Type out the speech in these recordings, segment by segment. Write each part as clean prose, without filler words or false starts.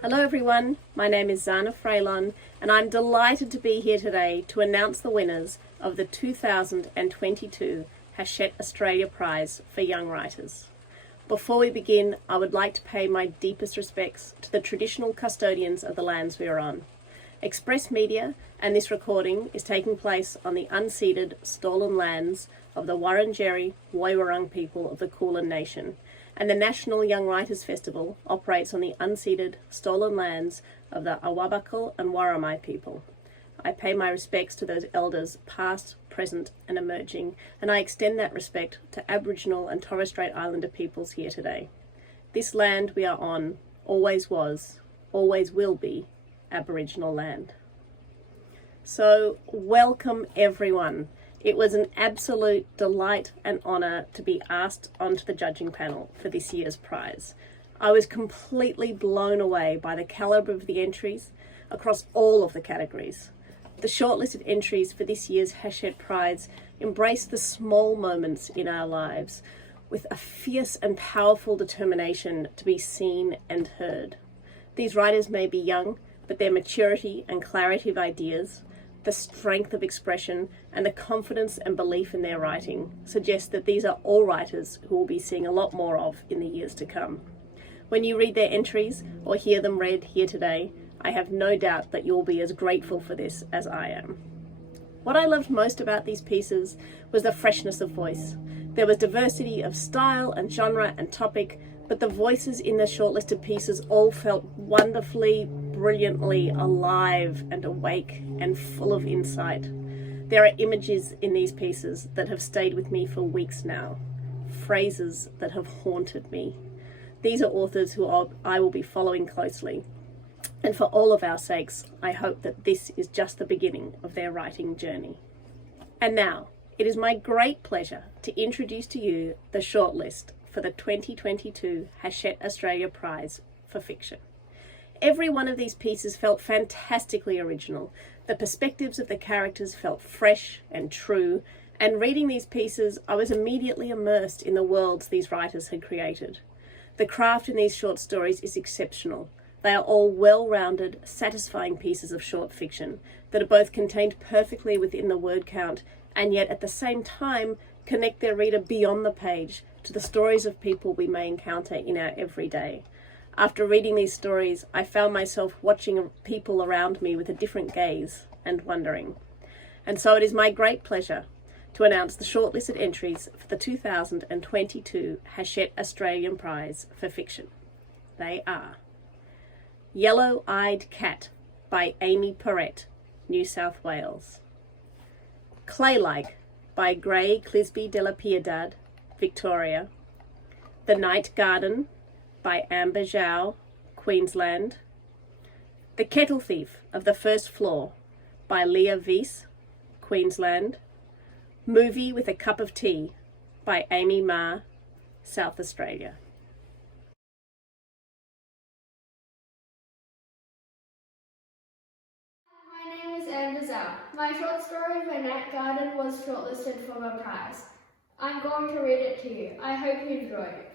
Hello everyone, my name is Zana Fraillon and I'm delighted to be here today to announce the winners of the 2022 Hachette Australia Prize for Young Writers. Before we begin, I would like to pay my deepest respects to the traditional custodians of the lands we are on. Express Media and this recording is taking place on the unceded stolen lands of the Wurundjeri Woiwurrung people of the Kulin Nation, and the National Young Writers Festival operates on the unceded stolen lands of the Awabakal and Warramai people. I pay my respects to those elders past, present and emerging, and I extend that respect to Aboriginal and Torres Strait Islander peoples here today. This land we are on always was, always will be, Aboriginal land. So welcome everyone. It was an absolute delight and honour to be asked onto the judging panel for this year's prize. I was completely blown away by the calibre of the entries across all of the categories. The shortlisted entries for this year's Hachette Prize embrace the small moments in our lives with a fierce and powerful determination to be seen and heard. These writers may be young, but their maturity and clarity of ideas, the strength of expression and the confidence and belief in their writing suggest that these are all writers who will be seeing a lot more of in the years to come. When you read their entries or hear them read here today, I have no doubt that you'll be as grateful for this as I am. What I loved most about these pieces was the freshness of voice. There was diversity of style and genre and topic, but the voices in the shortlisted pieces all felt wonderfully, brilliantly alive and awake and full of insight. There are images in these pieces that have stayed with me for weeks now, phrases that have haunted me. These are authors who I will be following closely. And for all of our sakes, I hope that this is just the beginning of their writing journey. And now, it is my great pleasure to introduce to you the shortlist for the 2022 Hachette Australia Prize for Fiction. Every one of these pieces felt fantastically original. The perspectives of the characters felt fresh and true, and reading these pieces, I was immediately immersed in the worlds these writers had created. The craft in these short stories is exceptional. They are all well-rounded, satisfying pieces of short fiction that are both contained perfectly within the word count and yet at the same time connect their reader beyond the page to the stories of people we may encounter in our everyday. After reading these stories, I found myself watching people around me with a different gaze and wondering. And so it is my great pleasure to announce the shortlisted entries for the 2022 Hachette Australian Prize for Fiction. They are Yellow-Eyed Cat by Amy Perrett, New South Wales. Claylike by Gray Clisby de la Piedad, Victoria. The Night Garden by Amber Zhao, Queensland. The Kettle Thief of the First Floor by Leah Weiss, Queensland. Movie with a Cup of Tea by Amy Ma, South Australia. My name is Amber Zhao. My short story, The Night Garden, was shortlisted for the prize. I'm going to read it to you. I hope you enjoy it.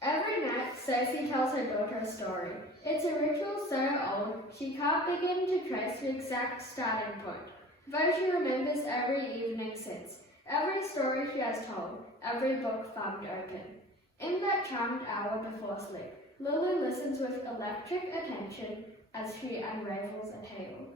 Every night, Sophie tells her daughter a story. It's a ritual so old, she can't begin to trace the exact starting point, though she remembers every evening since, every story she has told, every book thumbed open. In that charmed hour before sleep, Lulu listens with electric attention as she unravels a tale.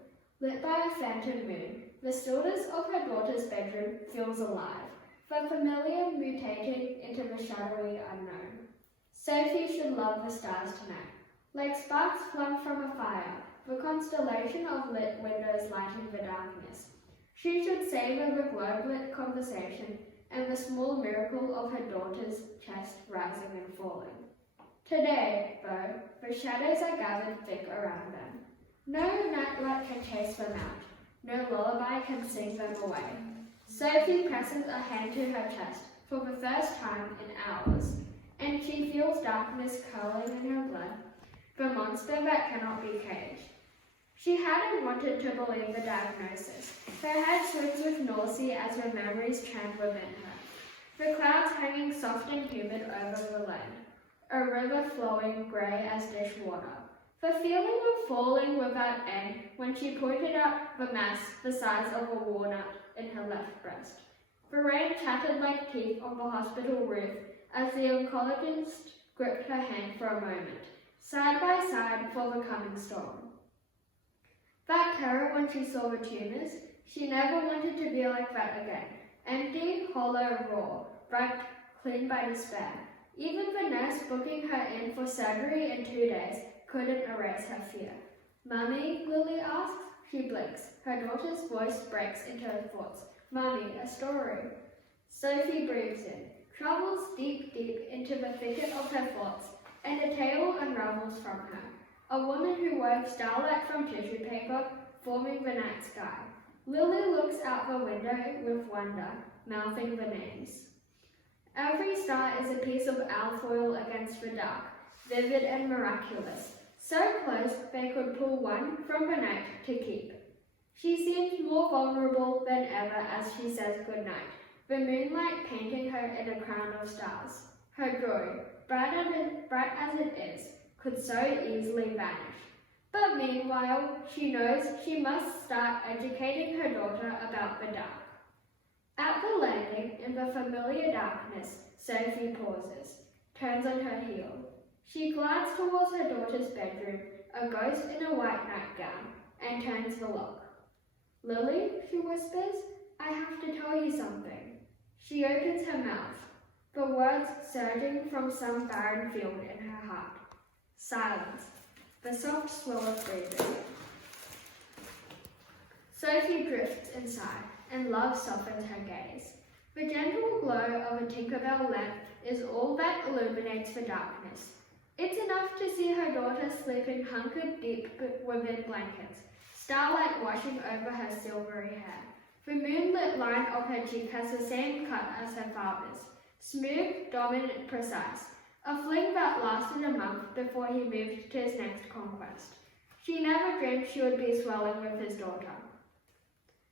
Lit by a phantom moon, the stillness of her daughter's bedroom feels alive, the familiar mutating into the shadowy unknown. Sophie should love the stars tonight. Like sparks flung from a fire, the constellation of lit windows lighting the darkness. She should savor the word-lit conversation and the small miracle of her daughter's chest rising and falling. Today, though, the shadows are gathered thick around them. No nightlight can chase them out. No lullaby can sing them away. Sophie presses a hand to her chest for the first time in hours, and she feels darkness curling in her blood, the monster that cannot be caged. She hadn't wanted to believe the diagnosis. Her head swims with nausea as her memories chant within her. The clouds hanging soft and humid over the land. A river flowing grey as dishwater. the feeling of falling without end when she pointed out the mass the size of a walnut in her left breast. The rain chattered like teeth on the hospital roof as the oncologist gripped her hand for a moment, side by side for the coming storm. That terror when she saw the tumours, she never wanted to be like that again. Empty, hollow, raw, wiped clean by despair. Even the nurse booking her in for surgery in 2 days couldn't erase her fear. "Mummy?" Lily asks. She blinks. Her daughter's voice breaks into her thoughts. "Mummy, a story." Sophie breathes in, travels deep, deep into the thicket of her thoughts, and a tale unravels from her. A woman who wove starlight from tissue paper, forming the night sky. Lily looks out the window with wonder, mouthing the names. Every star is a piece of alfoil against the dark, vivid and miraculous, so close they could pull one from the night to keep. She seems more vulnerable than ever as she says goodnight, the moonlight painting her in a crown of stars. Her joy, bright as it is, could so easily vanish. But meanwhile, she knows she must start educating her daughter about the dark. At the landing, in the familiar darkness, Sophie pauses, turns on her heel. She glides towards her daughter's bedroom, a ghost in a white nightgown, and turns the lock. "Lily," she whispers, "I have to tell you something." She opens her mouth, the words surging from some barren field in her heart. Silence, the soft swell of breathing. Sophie drifts inside, and love softens her gaze. The gentle glow of a Tinkerbell lamp is all that illuminates the darkness. It's enough to see her daughter sleeping hunkered deep within blankets, starlight washing over her silvery hair. The moonlit line of her cheek has the same cut as her father's, smooth, dominant, precise, a fling that lasted a month before he moved to his next conquest. She never dreamed she would be swelling with his daughter.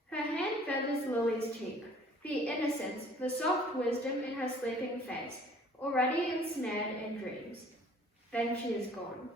Her hand feathers Lily's cheek, the innocence, the soft wisdom in her sleeping face, already ensnared in dreams. Then she is gone.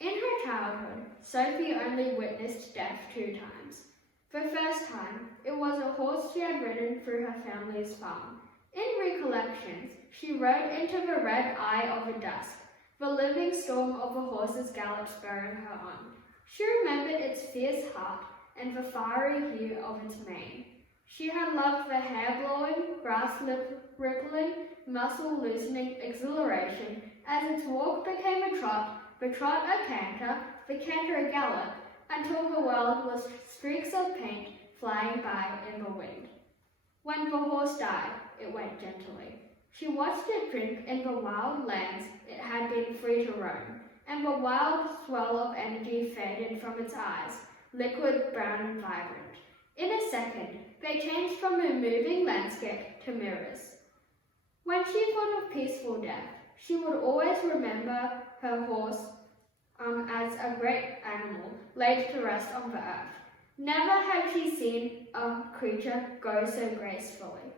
In her childhood, Sophie only witnessed death 2 times. The first time, it was a horse she had ridden through her family's farm. In recollections, she rode into the red eye of the dusk, the living storm of a horse's gallop spurring her on. She remembered its fierce heart and the fiery hue of its mane. She had loved the hair-blowing, grass-rippling, muscle-loosening exhilaration as its walk became a trot, the trot a canter, the canter a gallop, until the world was streaks of paint flying by in the wind. When the horse died, it went gently. She watched it drink in the wild lands it had been free to roam, and the wild swell of energy faded from its eyes, liquid, brown and vibrant. In a second, they changed from a moving landscape to mirrors. When she thought of peaceful death, she would always remember her horse as a great animal laid to rest on the earth. Never had she seen a creature go so gracefully.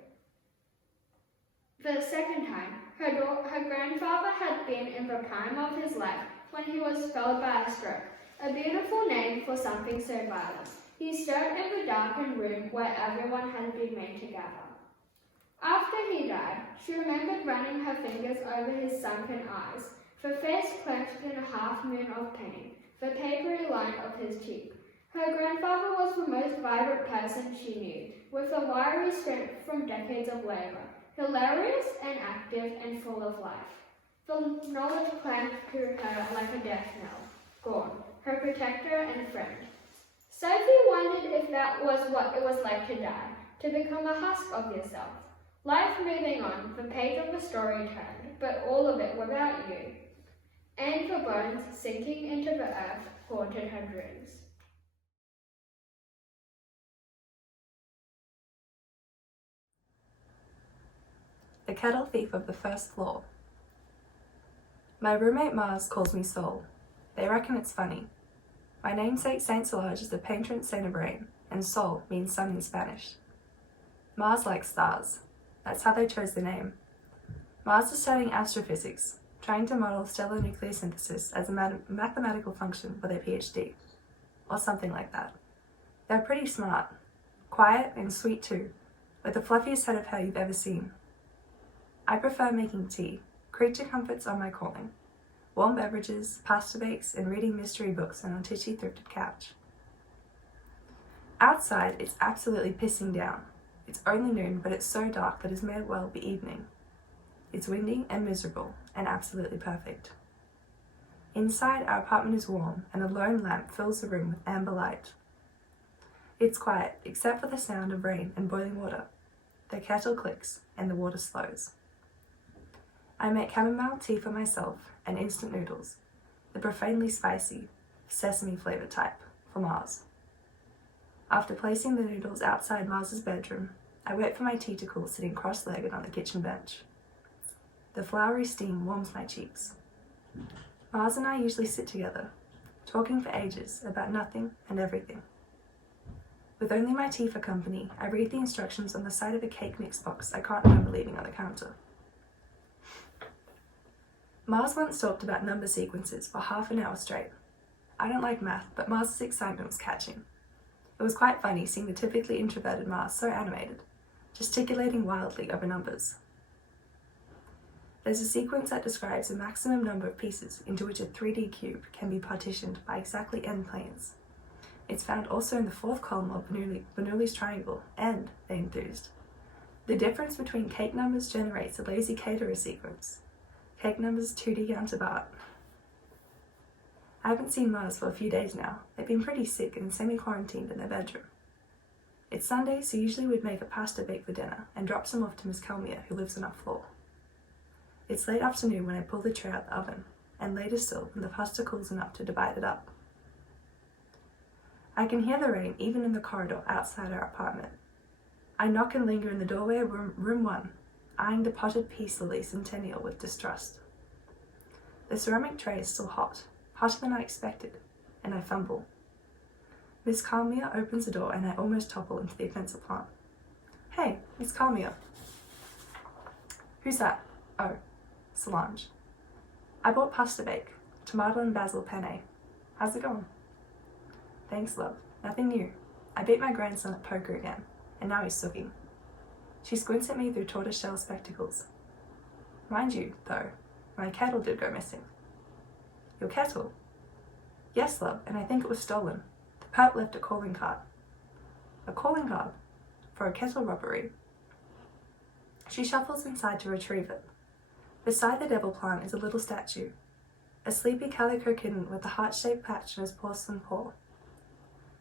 The second time, her grandfather had been in the prime of his life when he was felled by a stroke, a beautiful name for something so violent. He stood in the darkened room where everyone had been made to gather. After he died, she remembered running her fingers over his sunken eyes, the face clenched in a half-moon of pain, the papery line of his cheek. Her grandfather was the most vibrant person she knew, with a wiry strength from decades of labour, hilarious and active and full of life. The knowledge clanged to her like a death knell. Gone, her protector and friend. Sophie wondered if that was what it was like to die, to become a husk of yourself. Life moving on, the page of the story turned, but all of it without you. And the bones sinking into the earth haunted her dreams. The Cattle Thief of the First Floor. My roommate Mars calls me Sol. They reckon it's funny. My namesake Saint Solange is the patron saint of rain, and Sol means sun in Spanish. Mars likes stars. That's how they chose the name. Mars is studying astrophysics, trying to model stellar nucleosynthesis as a mathematical function for their PhD, or something like that. They're pretty smart, quiet and sweet too, with the fluffiest head of hair you've ever seen. I prefer making tea. Creature comforts are my calling. Warm beverages, pasta bakes, and reading mystery books on a titchy thrifted couch. Outside, it's absolutely pissing down. It's only noon, but it's so dark that it may well be evening. It's windy and miserable, and absolutely perfect. Inside, our apartment is warm, and a lone lamp fills the room with amber light. It's quiet, except for the sound of rain and boiling water. The kettle clicks, and the water slows. I make chamomile tea for myself and instant noodles, the profanely spicy, sesame-flavoured type, for Mars. After placing the noodles outside Mars's bedroom, I wait for my tea to cool sitting cross-legged on the kitchen bench. The floury steam warms my cheeks. Mars and I usually sit together, talking for ages about nothing and everything. With only my tea for company, I read the instructions on the side of a cake mix box I can't remember leaving on the counter. Mars once talked about number sequences for half an hour straight. I don't like math, but Mars's excitement was catching. It was quite funny seeing the typically introverted Mars so animated, gesticulating wildly over numbers. There's a sequence that describes the maximum number of pieces into which a 3D cube can be partitioned by exactly n planes. It's found also in the fourth column of Bernoulli's triangle, and, they enthused. The difference between cake numbers generates a lazy caterer sequence. Cake numbers 2D counterpart. I haven't seen Mars for a few days now. They've been pretty sick and semi-quarantined in their bedroom. It's Sunday, so usually we'd make a pasta bake for dinner and drop some off to Miss Kelmia, who lives on our floor. It's late afternoon when I pull the tray out the oven, and later still when the pasta cools enough to divide it up. I can hear the rain even in the corridor outside our apartment. I knock and linger in the doorway of room 1, eyeing the potted peace lily centennial with distrust. The ceramic tray is still hot, hotter than I expected, and I fumble. Miss Kalmia opens the door and I almost topple into the offensive plant. Hey, Miss Kalmia. Who's that? Oh, Solange. I bought pasta bake, tomato and basil penne. How's it going? Thanks, love. Nothing new. I beat my grandson at poker again, and now he's sooking. She squints at me through tortoiseshell spectacles. Mind you, though, my kettle did go missing. Your kettle? Yes, love, and I think it was stolen. The perp left a calling card. A calling card? For a kettle robbery? She shuffles inside to retrieve it. Beside the devil plant is a little statue, a sleepy calico kitten with a heart-shaped patch on his porcelain paw.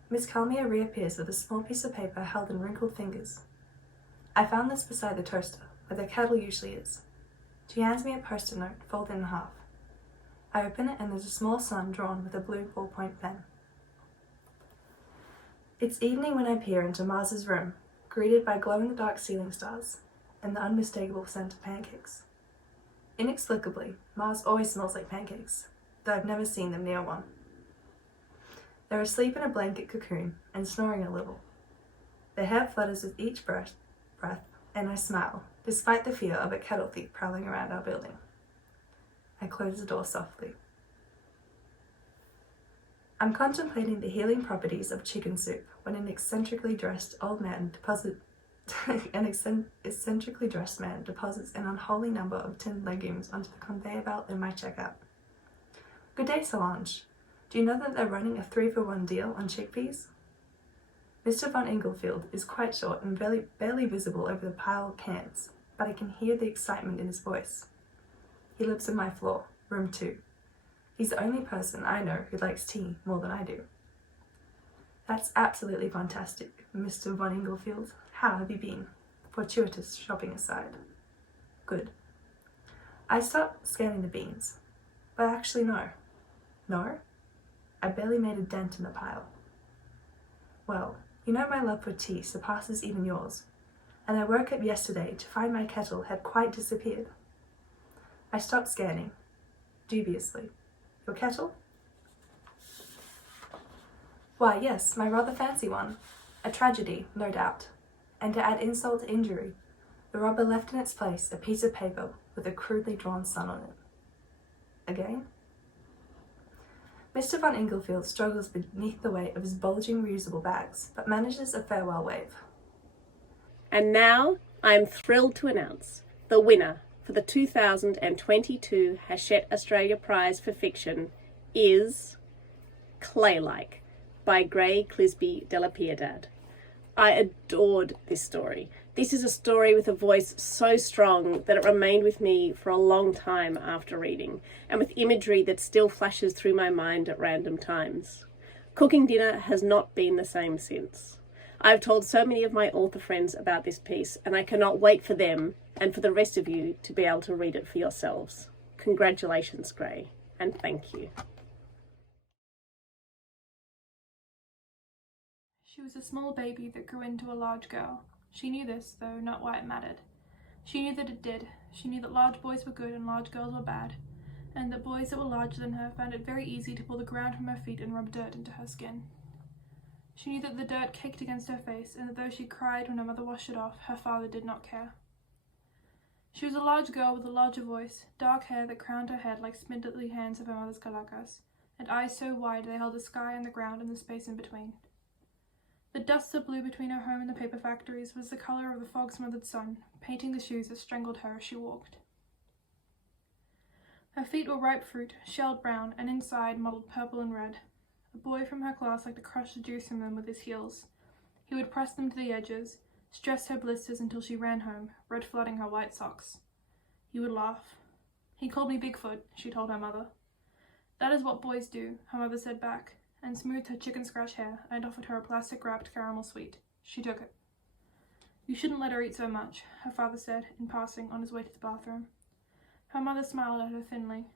Miss Kalmia reappears with a small piece of paper held in wrinkled fingers. I found this beside the toaster, where the kettle usually is. She hands me a post-it note folded in half. I open it and there's a small sun drawn with a blue ballpoint pen. It's evening when I peer into Mars's room, greeted by glow-in-the-dark ceiling stars and the unmistakable scent of pancakes. Inexplicably, Mars always smells like pancakes, though I've never seen them near one. They're asleep in a blanket cocoon and snoring a little. Their hair flutters with each breath, and I smile, despite the fear of a kettle thief prowling around our building. I close the door softly. I'm contemplating the healing properties of chicken soup when an eccentrically dressed man deposits an unholy number of tinned legumes onto the conveyor belt in my checkout. Good day, Solange. Do you know that they're running a 3-for-1 deal on chickpeas? Mr. von Inglefield is quite short and barely visible over the pile of cans, but I can hear the excitement in his voice. He lives on my floor, room 2. He's the only person I know who likes tea more than I do. That's absolutely fantastic, Mr. von Inglefield. How have you been? Fortuitous shopping aside. Good. I start scanning the beans, but actually no. No? I barely made a dent in the pile. Well, you know my love for tea surpasses even yours, and I woke up yesterday to find my kettle had quite disappeared. I stopped scanning, dubiously. Your kettle? Why, yes, my rather fancy one. A tragedy, no doubt. And to add insult to injury, the robber left in its place a piece of paper with a crudely drawn sun on it. Again? Mr. Van Inglefield struggles beneath the weight of his bulging reusable bags, but manages a farewell wave. And now I'm thrilled to announce the winner for the 2022 Hachette Australia Prize for Fiction is Clay-like by Gray Clisby de la Piedad. I adored this story. This is a story with a voice so strong that it remained with me for a long time after reading, and with imagery that still flashes through my mind at random times. Cooking dinner has not been the same since. I've told so many of my author friends about this piece, and I cannot wait for them and for the rest of you to be able to read it for yourselves. Congratulations, Gray, and thank you. She was a small baby that grew into a large girl. She knew this, though not why it mattered. She knew that it did. She knew that large boys were good and large girls were bad, and that boys that were larger than her found it very easy to pull the ground from her feet and rub dirt into her skin. She knew that the dirt caked against her face, and that though she cried when her mother washed it off, her father did not care. She was a large girl with a larger voice, dark hair that crowned her head like spindly hands of her mother's kalakas, and eyes so wide they held the sky and the ground and the space in between. The dust that blew between her home and the paper factories was the colour of the fog-smothered sun, painting the shoes that strangled her as she walked. Her feet were ripe fruit, shelled brown, and inside mottled purple and red. A boy from her class liked to crush the juice from them with his heels. He would press them to the edges, stress her blisters until she ran home, red flooding her white socks. He would laugh. He called me Bigfoot, she told her mother. That is what boys do, her mother said back, and smoothed her chicken scratch hair and offered her a plastic-wrapped caramel sweet. She took it. You shouldn't let her eat so much, her father said, in passing on his way to the bathroom. Her mother smiled at her thinly.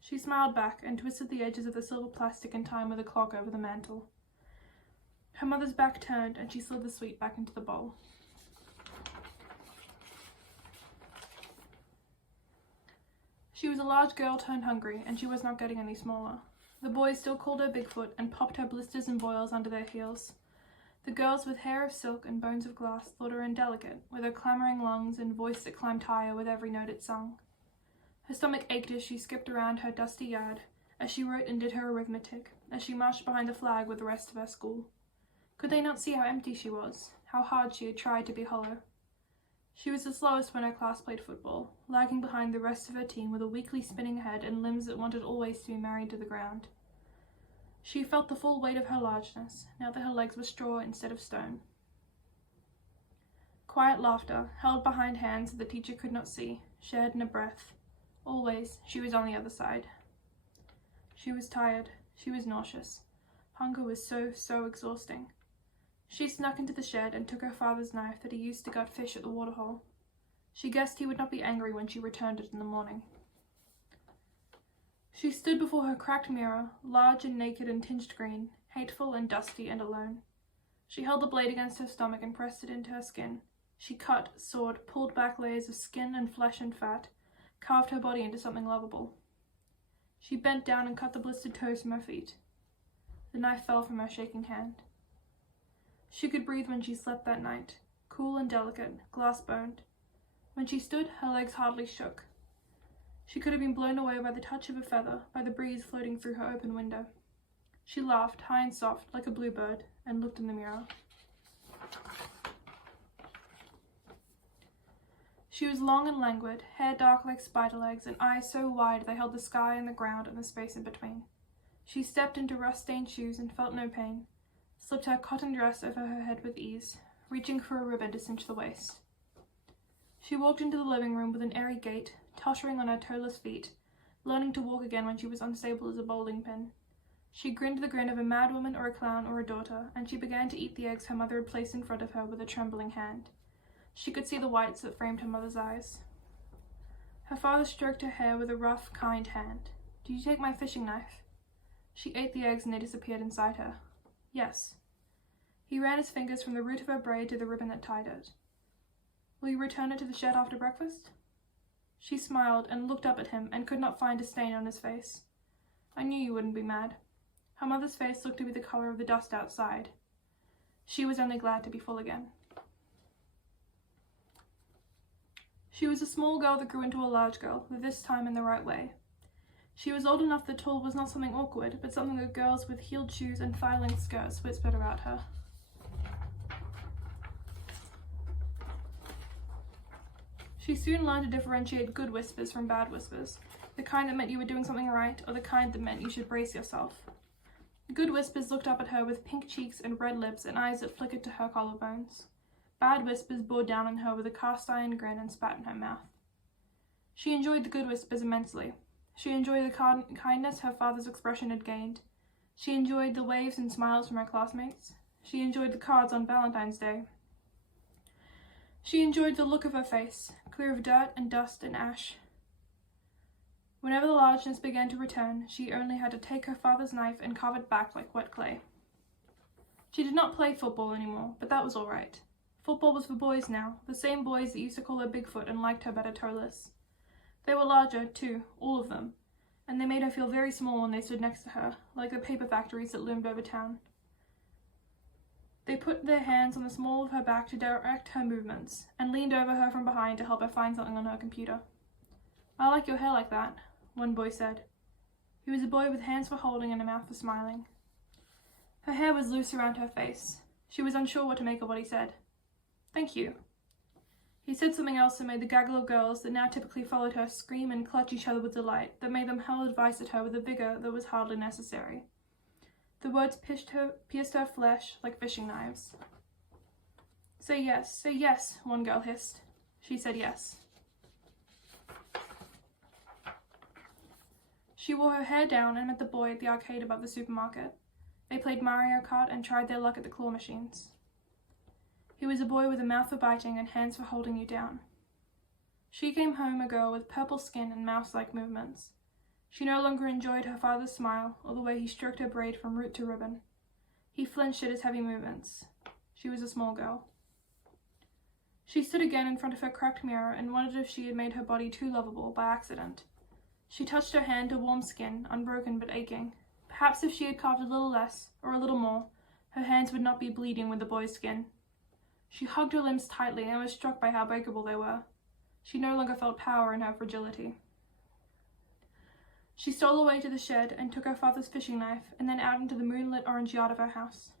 She smiled back and twisted the edges of the silver plastic in time with a clock over the mantel. Her mother's back turned and she slid the sweet back into the bowl. She was a large girl turned hungry, and she was not getting any smaller. The boys still called her Bigfoot and popped her blisters and boils under their heels. The girls with hair of silk and bones of glass thought her indelicate, with her clamouring lungs and voice that climbed higher with every note it sung. Her stomach ached as she skipped around her dusty yard, as she wrote and did her arithmetic, as she marched behind the flag with the rest of her school. Could they not see how empty she was, how hard she had tried to be hollow? She was the slowest when her class played football, lagging behind the rest of her team with a weakly spinning head and limbs that wanted always to be married to the ground. She felt the full weight of her largeness, now that her legs were straw instead of stone. Quiet laughter, held behind hands that the teacher could not see, shared in a breath. Always, she was on the other side. She was tired. She was nauseous. Hunger was so exhausting. She snuck into the shed and took her father's knife that he used to gut fish at the waterhole. She guessed he would not be angry when she returned it in the morning. She stood before her cracked mirror, large and naked and tinged green, hateful and dusty and alone. She held the blade against her stomach and pressed it into her skin. She cut, sawed, pulled back layers of skin and flesh and fat, carved her body into something lovable. She bent down and cut the blistered toes from her feet. The knife fell from her shaking hand. She could breathe when she slept that night, cool and delicate, glass-boned. When she stood, her legs hardly shook. She could have been blown away by the touch of a feather, by the breeze floating through her open window. She laughed, high and soft, like a bluebird, and looked in the mirror. She was long and languid, hair dark like spider legs, and eyes so wide they held the sky and the ground and the space in between. She stepped into rust-stained shoes and felt no pain, slipped her cotton dress over her head with ease, reaching for a ribbon to cinch the waist. She walked into the living room with an airy gait, tottering on her toeless feet, learning to walk again when she was unstable as a bowling pin. She grinned the grin of a madwoman or a clown or a daughter, and she began to eat the eggs her mother had placed in front of her with a trembling hand. She could see the whites that framed her mother's eyes. Her father stroked her hair with a rough, kind hand. "Did you take my fishing knife?" She ate the eggs and they disappeared inside her. "Yes." He ran his fingers from the root of her braid to the ribbon that tied it. "Will you return it to the shed after breakfast?" She smiled and looked up at him and could not find a stain on his face. "I knew you wouldn't be mad." Her mother's face looked to be the colour of the dust outside. She was only glad to be full again. She was a small girl that grew into a large girl, but this time in the right way. She was old enough that tall was not something awkward, but something that girls with heeled shoes and thigh-length skirts whispered about her. She soon learned to differentiate good whispers from bad whispers, the kind that meant you were doing something right, or the kind that meant you should brace yourself. Good whispers looked up at her with pink cheeks and red lips and eyes that flickered to her collarbones. Bad whispers bore down on her with a cast-iron grin and spat in her mouth. She enjoyed the good whispers immensely. She enjoyed the kindness her father's expression had gained. She enjoyed the waves and smiles from her classmates. She enjoyed the cards on Valentine's Day. She enjoyed the look of her face, clear of dirt and dust and ash. Whenever the largeness began to return, she only had to take her father's knife and carve it back like wet clay. She did not play football anymore, but that was all right. Football was for boys now, the same boys that used to call her Bigfoot and liked her better toeless. They were larger, too, all of them, and they made her feel very small when they stood next to her, like the paper factories that loomed over town. They put their hands on the small of her back to direct her movements, and leaned over her from behind to help her find something on her computer. "I like your hair like that," one boy said. He was a boy with hands for holding and a mouth for smiling. Her hair was loose around her face. She was unsure what to make of what he said. "Thank you." He said something else that made the gaggle of girls that now typically followed her scream and clutch each other with delight, that made them hurl advice at her with a vigor that was hardly necessary. The words pierced her flesh like fishing knives. Say yes, one girl hissed. She said yes. She wore her hair down and met the boy at the arcade above the supermarket. They played Mario Kart and tried their luck at the claw machines. He was a boy with a mouth for biting and hands for holding you down. She came home a girl with purple skin and mouse-like movements. She no longer enjoyed her father's smile or the way he stroked her braid from root to ribbon. He flinched at his heavy movements. She was a small girl. She stood again in front of her cracked mirror and wondered if she had made her body too lovable by accident. She touched her hand to warm skin, unbroken but aching. Perhaps if she had carved a little less, or a little more, her hands would not be bleeding with the boy's skin. She hugged her limbs tightly and was struck by how breakable they were. She no longer felt power in her fragility. She stole away to the shed and took her father's fishing knife and then out into the moonlit orange yard of her house.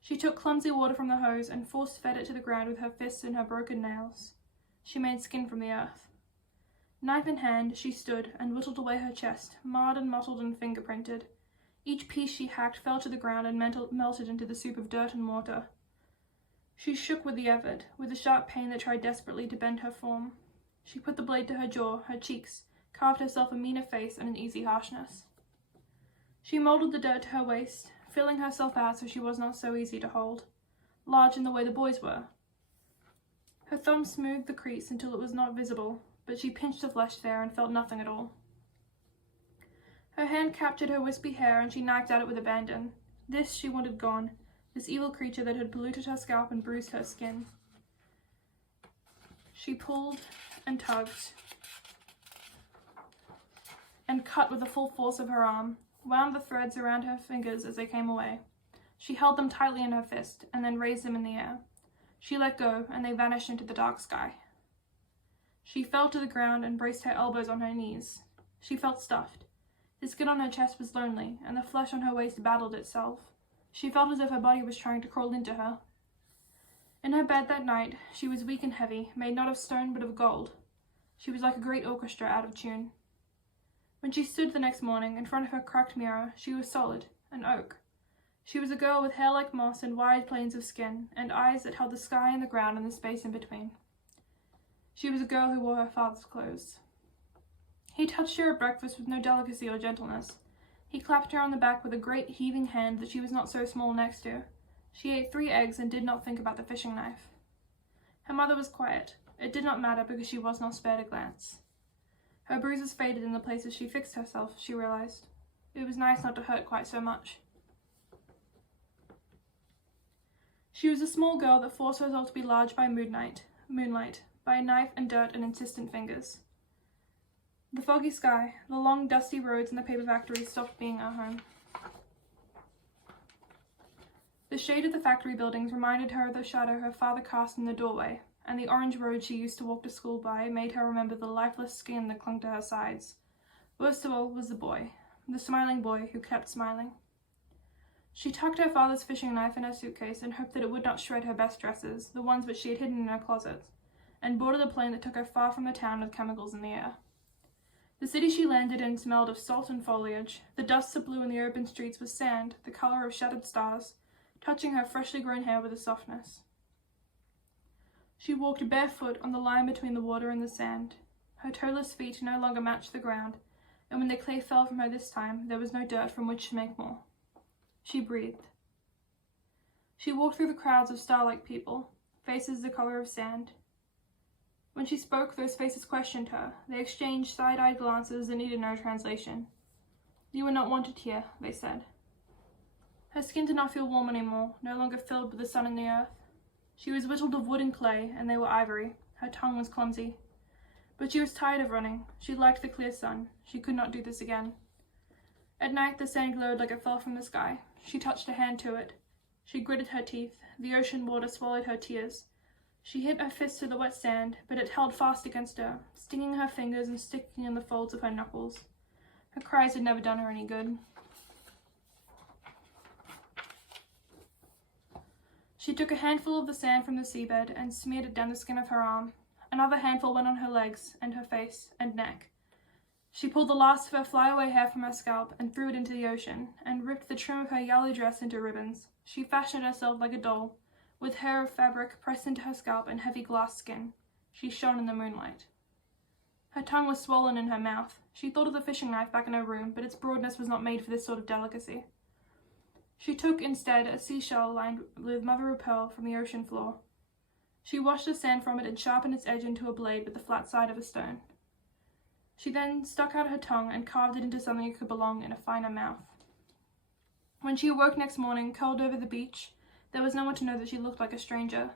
She took clumsy water from the hose and force-fed it to the ground with her fists and her broken nails. She made skin from the earth. Knife in hand, she stood and whittled away her chest, marred and mottled and fingerprinted. Each piece she hacked fell to the ground and melted into the soup of dirt and mortar. She shook with the effort, with the sharp pain that tried desperately to bend her form. She put the blade to her jaw, her cheeks, carved herself a meaner face and an easy harshness. She molded the dirt to her waist, filling herself out so she was not so easy to hold, large in the way the boys were. Her thumb smoothed the crease until it was not visible, but she pinched the flesh there and felt nothing at all. Her hand captured her wispy hair and she knifed at it with abandon. This she wanted gone, this evil creature that had polluted her scalp and bruised her skin. She pulled and tugged and cut with the full force of her arm, wound the threads around her fingers as they came away. She held them tightly in her fist and then raised them in the air. She let go and they vanished into the dark sky. She fell to the ground and braced her elbows on her knees. She felt stuffed. The skin on her chest was lonely, and the flesh on her waist battled itself. She felt as if her body was trying to crawl into her. In her bed that night, she was weak and heavy, made not of stone but of gold. She was like a great orchestra out of tune. When she stood the next morning in front of her cracked mirror, she was solid, an oak. She was a girl with hair like moss and wide plains of skin, and eyes that held the sky and the ground and the space in between. She was a girl who wore her father's clothes. He touched her at breakfast with no delicacy or gentleness. He clapped her on the back with a great heaving hand that she was not so small next to. She ate 3 eggs and did not think about the fishing knife. Her mother was quiet. It did not matter because she was not spared a glance. Her bruises faded in the places she fixed herself, she realized. It was nice not to hurt quite so much. She was a small girl that forced herself to be large by moonlight, by a knife and dirt and insistent fingers. The foggy sky, the long dusty roads and the paper factory stopped being her home. The shade of the factory buildings reminded her of the shadow her father cast in the doorway, and the orange road she used to walk to school by made her remember the lifeless skin that clung to her sides, Worst of all was the boy, the smiling boy who kept smiling. She tucked her father's fishing knife in her suitcase and hoped that it would not shred her best dresses, the ones which she had hidden in her closet, and boarded a plane that took her far from the town with chemicals in the air. The city she landed in smelled of salt and foliage. The dust that blew in the urban streets was sand, the color of shattered stars, touching her freshly grown hair with a softness. She walked barefoot on the line between the water and the sand. Her toeless feet no longer matched the ground, and when the clay fell from her this time, there was no dirt from which to make more. She breathed. She walked through the crowds of star-like people, faces the color of sand. When she spoke, those faces questioned her. They exchanged side-eyed glances that needed no translation. "You are not wanted here," they said. Her skin did not feel warm anymore, no longer filled with the sun and the earth. She was whittled of wood and clay, and they were ivory. Her tongue was clumsy. But she was tired of running. She liked the clear sun. She could not do this again. At night, the sand glowed like it fell from the sky. She touched a hand to it. She gritted her teeth. The ocean water swallowed her tears. She hit her fist to the wet sand, but it held fast against her, stinging her fingers and sticking in the folds of her knuckles. Her cries had never done her any good. She took a handful of the sand from the seabed and smeared it down the skin of her arm. Another handful went on her legs and her face and neck. She pulled the last of her flyaway hair from her scalp and threw it into the ocean, and ripped the trim of her yellow dress into ribbons. She fashioned herself like a doll, with hair of fabric pressed into her scalp and heavy glass skin. She shone in the moonlight. Her tongue was swollen in her mouth. She thought of the fishing knife back in her room, but its broadness was not made for this sort of delicacy. She took, instead, a seashell lined with mother of pearl from the ocean floor. She washed the sand from it and sharpened its edge into a blade with the flat side of a stone. She then stuck out her tongue and carved it into something that could belong in a finer mouth. When she awoke next morning, curled over the beach, there was no one to know that she looked like a stranger.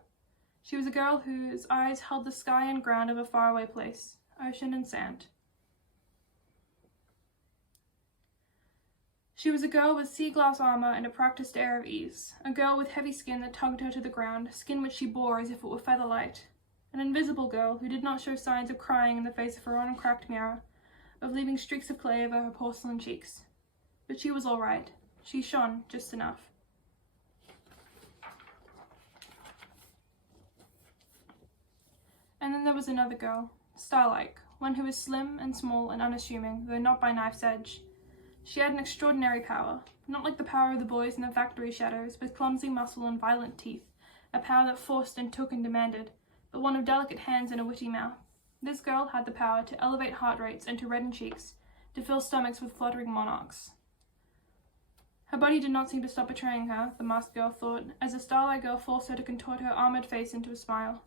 She was a girl whose eyes held the sky and ground of a faraway place, ocean and sand. She was a girl with sea glass armor and a practiced air of ease, a girl with heavy skin that tugged her to the ground, skin which she bore as if it were feather-light. An invisible girl who did not show signs of crying in the face of her own cracked mirror, of leaving streaks of clay over her porcelain cheeks. But she was all right. She shone just enough. And then there was another girl, star-like, one who was slim and small and unassuming, though not by knife's edge. She had an extraordinary power, not like the power of the boys in the factory shadows, with clumsy muscle and violent teeth, a power that forced and took and demanded, but one of delicate hands and a witty mouth. This girl had the power to elevate heart rates and to redden cheeks, to fill stomachs with fluttering monarchs. Her body did not seem to stop betraying her, the masked girl thought, as the starlight girl forced her to contort her armored face into a smile.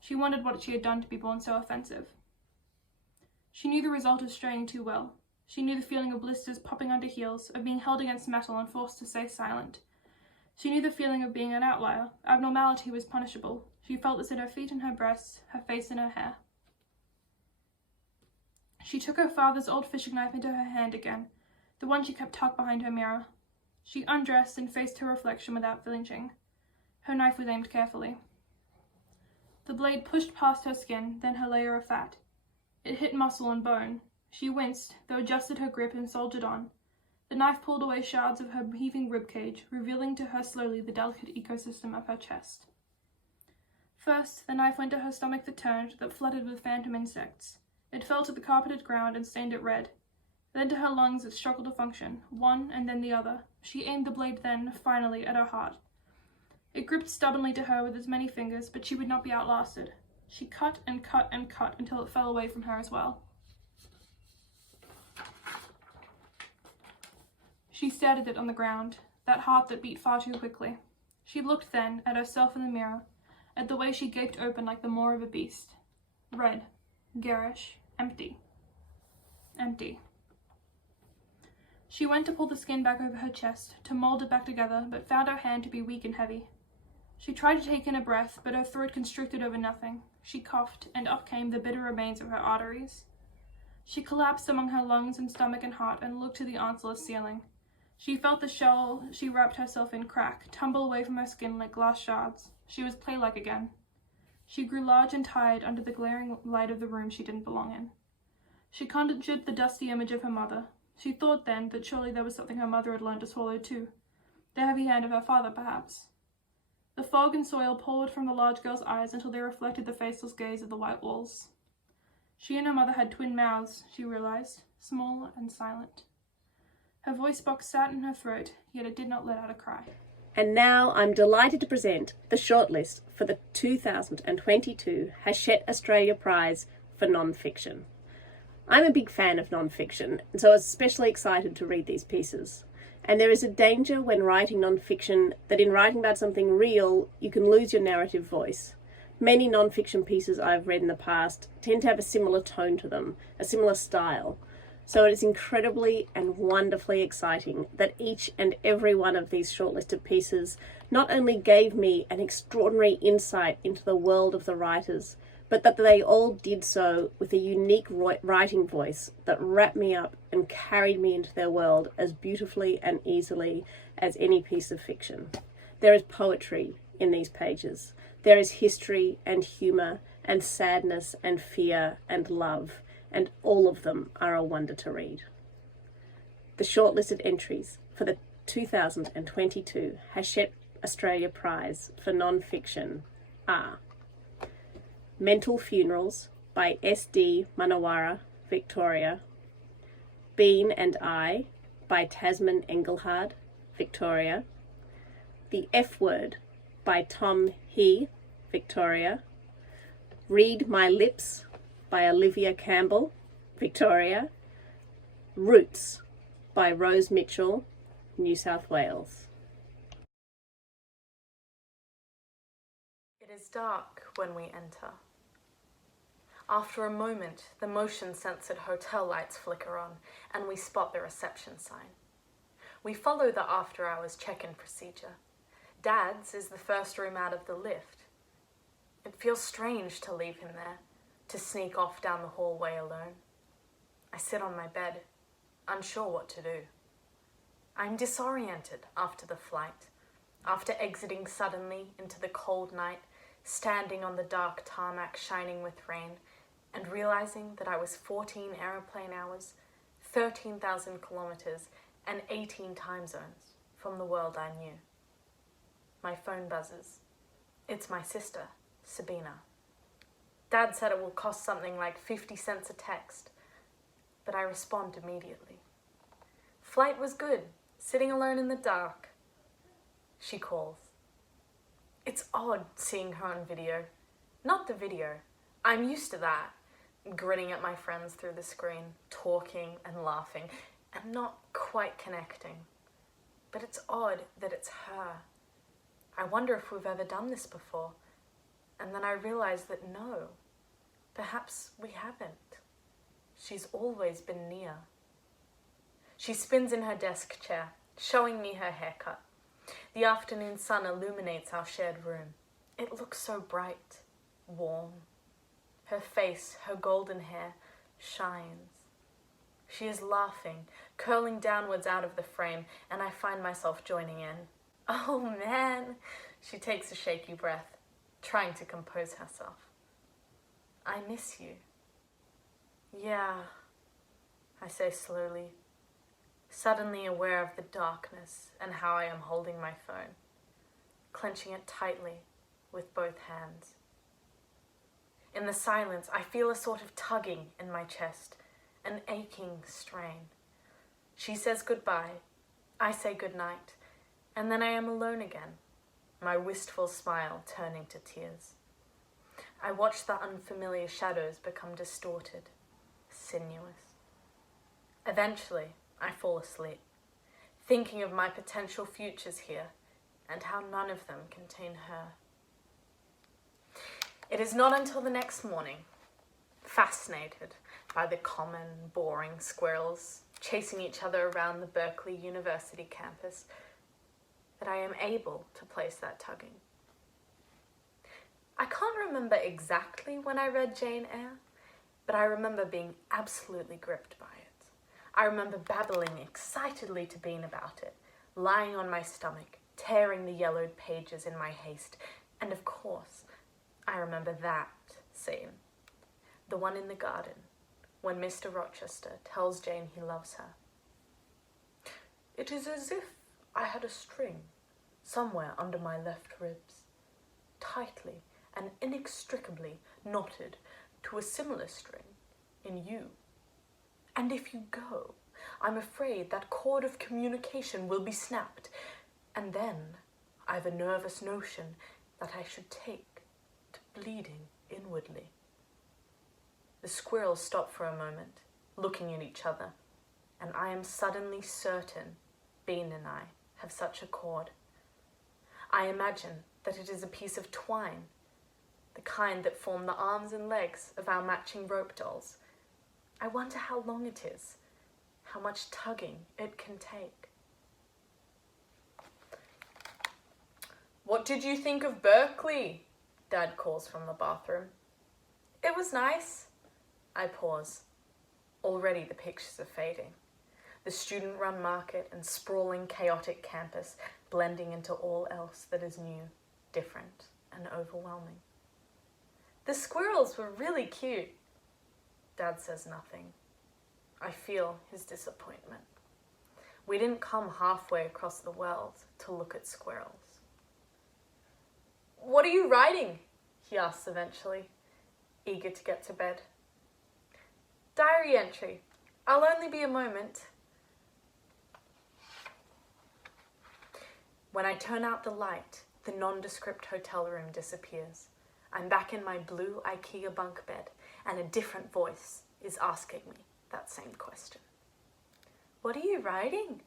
She wondered what she had done to be born so offensive. She knew the result of straining too well. She knew the feeling of blisters popping under heels, of being held against metal and forced to stay silent. She knew the feeling of being an outlier. Abnormality was punishable. She felt this in her feet and her breasts, her face and her hair. She took her father's old fishing knife into her hand again, the one she kept tucked behind her mirror. She undressed and faced her reflection without flinching. Her knife was aimed carefully. The blade pushed past her skin, then her layer of fat. It hit muscle and bone. She winced, though adjusted her grip and soldiered on. The knife pulled away shards of her heaving ribcage, revealing to her slowly the delicate ecosystem of her chest. First, the knife went to her stomach that turned, that fluttered with phantom insects. It fell to the carpeted ground and stained it red. Then to her lungs it struggled to function, one and then the other. She aimed the blade then, finally, at her heart. It gripped stubbornly to her with its many fingers, but she would not be outlasted. She cut and cut and cut until it fell away from her as well. She stared at it on the ground, that heart that beat far too quickly. She looked then at herself in the mirror, at the way she gaped open like the maw of a beast. Red, garish, empty. Empty. She went to pull the skin back over her chest, to mold it back together, but found her hand to be weak and heavy. She tried to take in a breath, but her throat constricted over nothing. She coughed, and up came the bitter remains of her arteries. She collapsed among her lungs and stomach and heart and looked to the answerless ceiling. She felt the shell she wrapped herself in crack, tumble away from her skin like glass shards. She was clay-like again. She grew large and tired under the glaring light of the room she didn't belong in. She conjured the dusty image of her mother. She thought then that surely there was something her mother had learned to swallow too. The heavy hand of her father, perhaps. The fog and soil poured from the large girl's eyes until they reflected the faceless gaze of the white walls. She and her mother had twin mouths, she realized, small and silent. Her voice box sat in her throat, yet it did not let out a cry. And now I'm delighted to present the shortlist for the 2022 Hachette Australia Prize for Non-Fiction. I'm a big fan of non-fiction, and so I was especially excited to read these pieces. And there is a danger when writing non-fiction that in writing about something real, you can lose your narrative voice. Many non-fiction pieces I've read in the past tend to have a similar tone to them, a similar style. So it is incredibly and wonderfully exciting that each and every one of these shortlisted pieces not only gave me an extraordinary insight into the world of the writers, but that they all did so with a unique writing voice that wrapped me up and carried me into their world as beautifully and easily as any piece of fiction. There is poetry in these pages. There is history and humour and sadness and fear and love, and all of them are a wonder to read. The shortlisted entries for the 2022 Hachette Australia Prize for Non-Fiction are Mental Funerals by S.D. Manawara, Victoria. Bean and I by Tasman Engelhard, Victoria. The F Word by Tom He, Victoria. Read My Lips by Olivia Campbell, Victoria. Roots by Rose Mitchell, New South Wales. It is dark when we enter. After a moment, the motion-censored hotel lights flicker on, and we spot the reception sign. We follow the after-hours check-in procedure. Dad's is the first room out of the lift. It feels strange to leave him there, to sneak off down the hallway alone. I sit on my bed, unsure what to do. I'm disoriented after the flight, after exiting suddenly into the cold night, standing on the dark tarmac shining with rain, and realizing that I was 14 aeroplane hours, 13,000 kilometers, and 18 time zones from the world I knew. My phone buzzes. It's my sister, Sabina. Dad said it will cost something like 50 cents a text, but I respond immediately. Flight was good, sitting alone in the dark. She calls. It's odd seeing her on video. Not the video. I'm used to that. Grinning at my friends through the screen, talking and laughing, and not quite connecting. But it's odd that it's her. I wonder if we've ever done this before. And then I realize that no, perhaps we haven't. She's always been near. She spins in her desk chair, showing me her haircut. The afternoon sun illuminates our shared room. It looks so bright, warm. Her face, her golden hair, shines. She is laughing, curling downwards out of the frame, and I find myself joining in. Oh man, she takes a shaky breath, trying to compose herself. I miss you. Yeah, I say slowly, suddenly aware of the darkness and how I am holding my phone, clenching it tightly with both hands. In the silence, I feel a sort of tugging in my chest, an aching strain. She says goodbye, I say goodnight, and then I am alone again, my wistful smile turning to tears. I watch the unfamiliar shadows become distorted, sinuous. Eventually, I fall asleep, thinking of my potential futures here and how none of them contain her. It is not until the next morning, fascinated by the common, boring squirrels chasing each other around the Berkeley University campus, that I am able to place that tugging. I can't remember exactly when I read Jane Eyre, but I remember being absolutely gripped by it. I remember babbling excitedly to Bean about it, lying on my stomach, tearing the yellowed pages in my haste, and of course, I remember that scene, the one in the garden, when Mr. Rochester tells Jane he loves her. It is as if I had a string somewhere under my left ribs, tightly and inextricably knotted to a similar string in you. And if you go, I'm afraid that cord of communication will be snapped, and then I've a nervous notion that I should take to bleeding inwardly. The squirrels stop for a moment, looking at each other, and I am suddenly certain Bean and I have such a cord. I imagine that it is a piece of twine, the kind that form the arms and legs of our matching rope dolls. I wonder how long it is, how much tugging it can take. What did you think of Berkeley? Dad calls from the bathroom. It was nice. I pause. Already the pictures are fading. The student-run market and sprawling, chaotic campus blending into all else that is new, different, and overwhelming. The squirrels were really cute. Dad says nothing. I feel his disappointment. We didn't come halfway across the world to look at squirrels. What are you writing? He asks eventually, eager to get to bed. Diary entry. I'll only be a moment. When I turn out the light, the nondescript hotel room disappears. I'm back in my blue IKEA bunk bed, and a different voice is asking me that same question. What are you writing?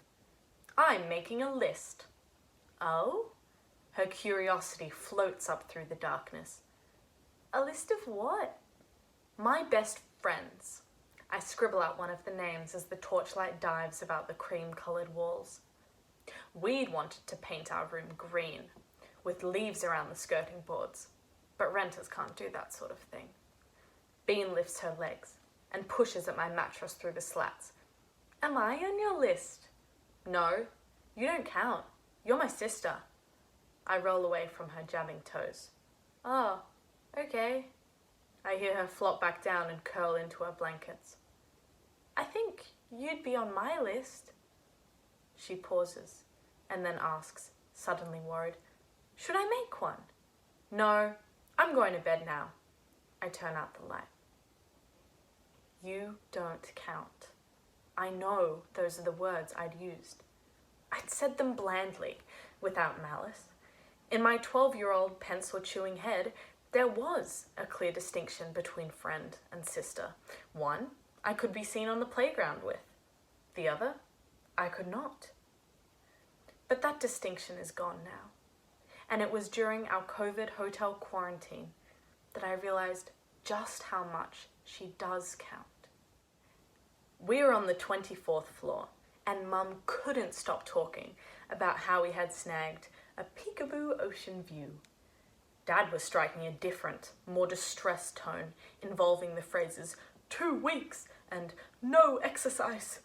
I'm making a list. Oh? Her curiosity floats up through the darkness. A list of what? My best friends. I scribble out one of the names as the torchlight dives about the cream-coloured walls. We'd wanted to paint our room green, with leaves around the skirting boards, but renters can't do that sort of thing. Bean lifts her legs and pushes at my mattress through the slats. Am I on your list? No, you don't count. You're my sister. I roll away from her jabbing toes. Oh, okay. I hear her flop back down and curl into her blankets. I think you'd be on my list. She pauses and then asks, suddenly worried, should I make one? No, I'm going to bed now. I turn out the light. You don't count. I know those are the words I'd used. I'd said them blandly, without malice. In my 12-year-old pencil-chewing head, there was a clear distinction between friend and sister. One, I could be seen on the playground with. The other, I could not. But that distinction is gone now. And it was during our COVID hotel quarantine that I realized just how much she does count. We were on the 24th floor, and Mum couldn't stop talking about how we had snagged a peekaboo ocean view. Dad was striking a different, more distressed tone, involving the phrases 2 weeks and no exercise.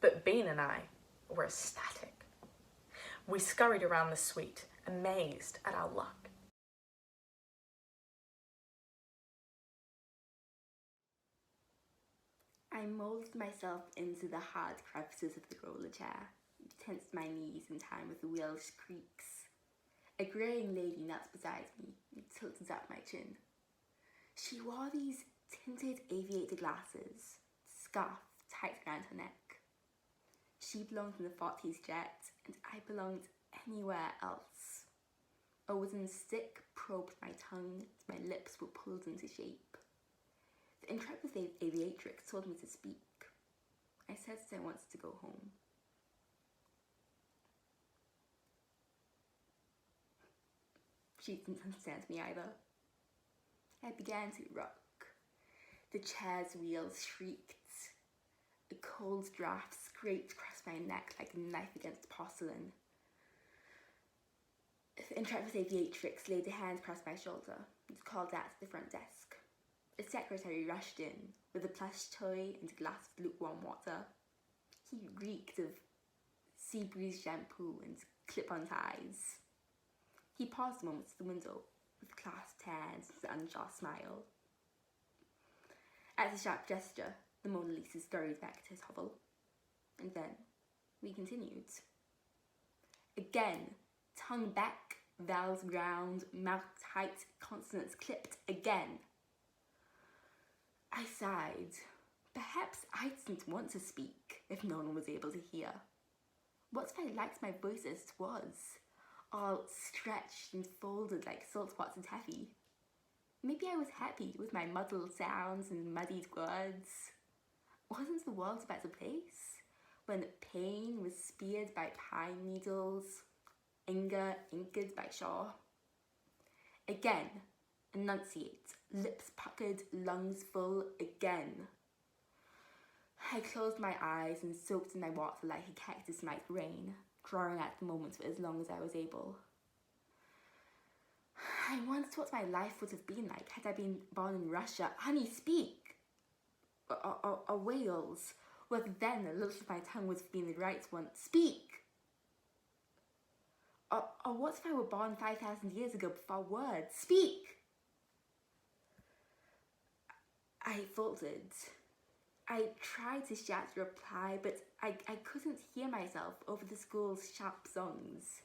But Bean and I were ecstatic. We scurried around the suite, amazed at our luck. I moulded myself into the hard crevices of the roller chair, tensed my knees in time with the wheel's creaks. A greying lady knelt beside me and tilted up my chin. She wore these tinted aviator glasses, scarf tight around her neck. She belonged in the 40s jet, and I belonged anywhere else. A wooden stick probed my tongue as my lips were pulled into shape. The intrepid aviatrix told me to speak. I said that I wanted to go home. She didn't understand me either. I began to rock. The chair's wheels shrieked. A cold draft scraped across my neck like a knife against porcelain. The intrepid aviatrix laid a hand across my shoulder and called out to the front desk. A secretary rushed in with a plush toy and a glass of lukewarm water. He reeked of sea breeze shampoo and clip-on ties. He paused a moment to the window with clasped hands and an unsure smile. At a sharp gesture, the Mona Lisa scurried back to his hovel. And then we continued. Again, tongue back, vowels round, mouth tight, consonants clipped again. I sighed. Perhaps I didn't want to speak if no one was able to hear. What if I liked my voice as it was, all stretched and folded like salt spots in taffy? Maybe I was happy with my muddled sounds and muddied words. Wasn't the world a better place when pain was speared by pine needles, anger anchored by Shaw? Again, enunciate, lips puckered, lungs full, again. I closed my eyes and soaked in my water like a cactus might rain, drawing out the moments for as long as I was able. I wondered what my life would have been like had I been born in Russia. Honey, speak! Or Wales, whether then a little of my tongue would have been the right one. Speak! Or what if I were born 5,000 years ago before words? Speak! I faltered. I tried to shout a reply, but I couldn't hear myself over the school's sharp songs.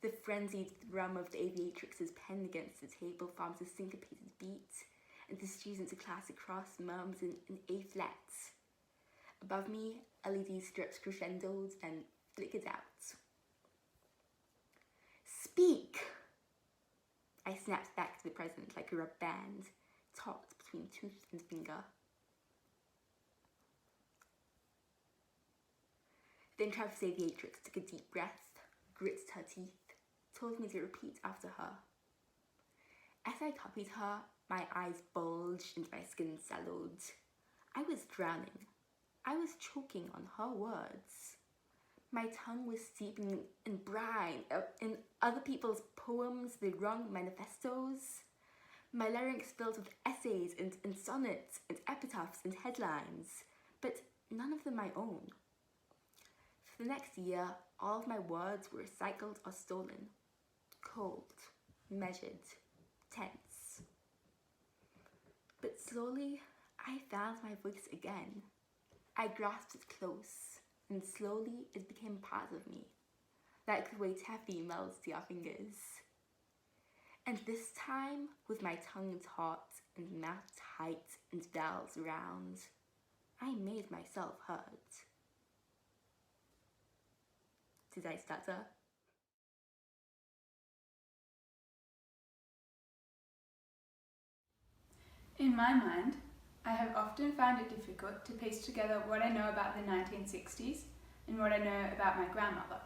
The frenzied thrum of the aviatrix's pen against the table forms a syncopated beat, and the students of class across murmured in A-flat. Above me, LED strips crescendoed and flickered out. Speak! I snapped back to the present like a rubber band, taut between tooth and finger. Then Travis Aviatrix took a deep breath, gritted her teeth, told me to repeat after her. As I copied her, my eyes bulged and my skin sellowed. I was drowning. I was choking on her words. My tongue was steeping in brine, in other people's poems, the wrong manifestos. My larynx filled with essays and sonnets and epitaphs and headlines, but none of them my own. For the next year, all of my words were recycled or stolen. Cold, measured, tense. But slowly, I found my voice again. I grasped it close, and slowly it became part of me, like the way taffy melts to your fingers. And this time, with my tongue taut and mouth tight and vowels round, I made myself heard. Did I stutter? In my mind, I have often found it difficult to piece together what I know about the 1960s and what I know about my grandmother.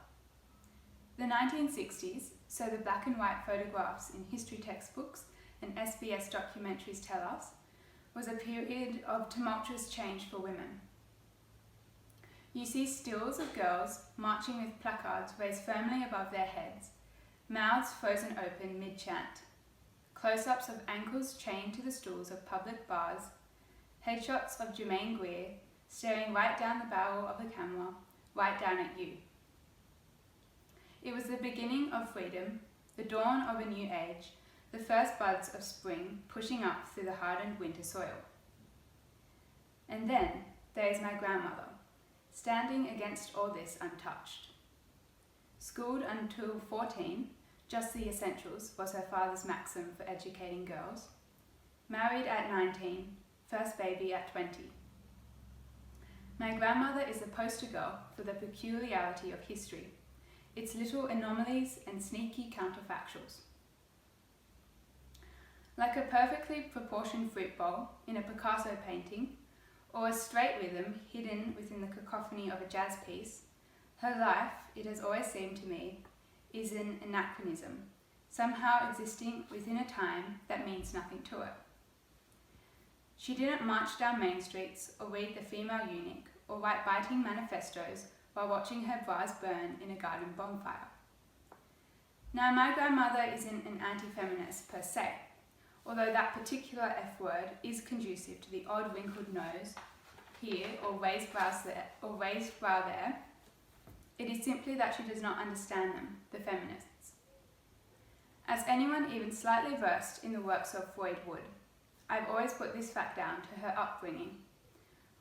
The 1960s, so the black and white photographs in history textbooks and SBS documentaries tell us, was a period of tumultuous change for women. You see stills of girls marching with placards raised firmly above their heads, mouths frozen open mid-chant, close-ups of ankles chained to the stools of public bars, headshots of Jermaine Greer staring right down the barrel of the camera, right down at you. It was the beginning of freedom, the dawn of a new age, the first buds of spring pushing up through the hardened winter soil. And then there is my grandmother, standing against all this untouched. Schooled until 14, just the essentials was her father's maxim for educating girls. Married at 19, first baby at 20. My grandmother is the poster girl for the peculiarity of history, its little anomalies and sneaky counterfactuals. Like a perfectly proportioned fruit bowl in a Picasso painting, or a straight rhythm hidden within the cacophony of a jazz piece, her life, it has always seemed to me, is an anachronism, somehow existing within a time that means nothing to it. She didn't march down main streets or read The Female Eunuch or write biting manifestos while watching her bras burn in a garden bonfire. Now, my grandmother isn't an anti-feminist per se, although that particular F word is conducive to the odd wrinkled nose here or raised brow there. It is simply that she does not understand them, the feminists. As anyone even slightly versed in the works of Freud would, I've always put this fact down to her upbringing.